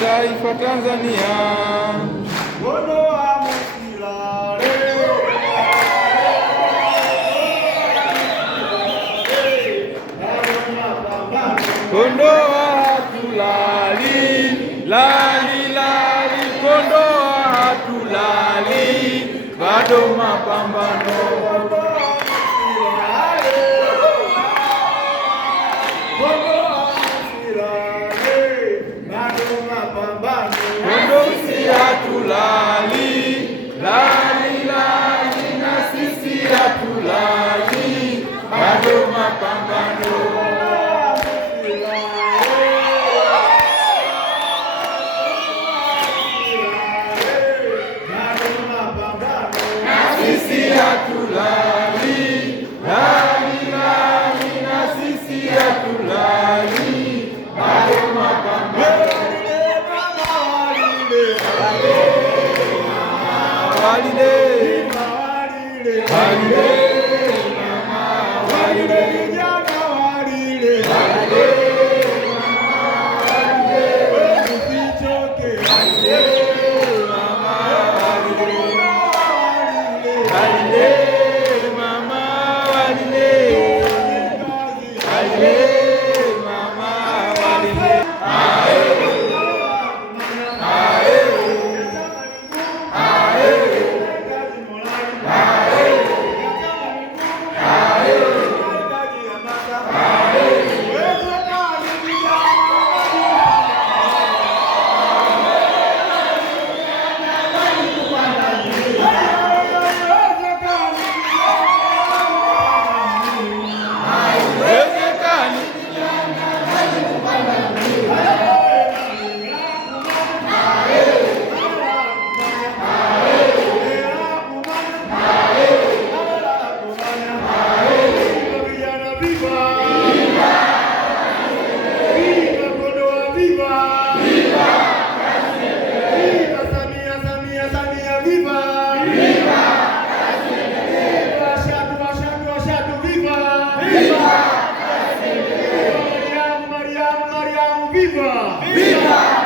Taifa Tanzania. Ondoa msilale. Kondoa hatulali, lali, kondoa hatulali, bado mapambano. Hatulali, lali, na sisi hatulali, bado mapambano. Na sisi hatulali, lali, na sisi hatulali, bado mapambano. Viva!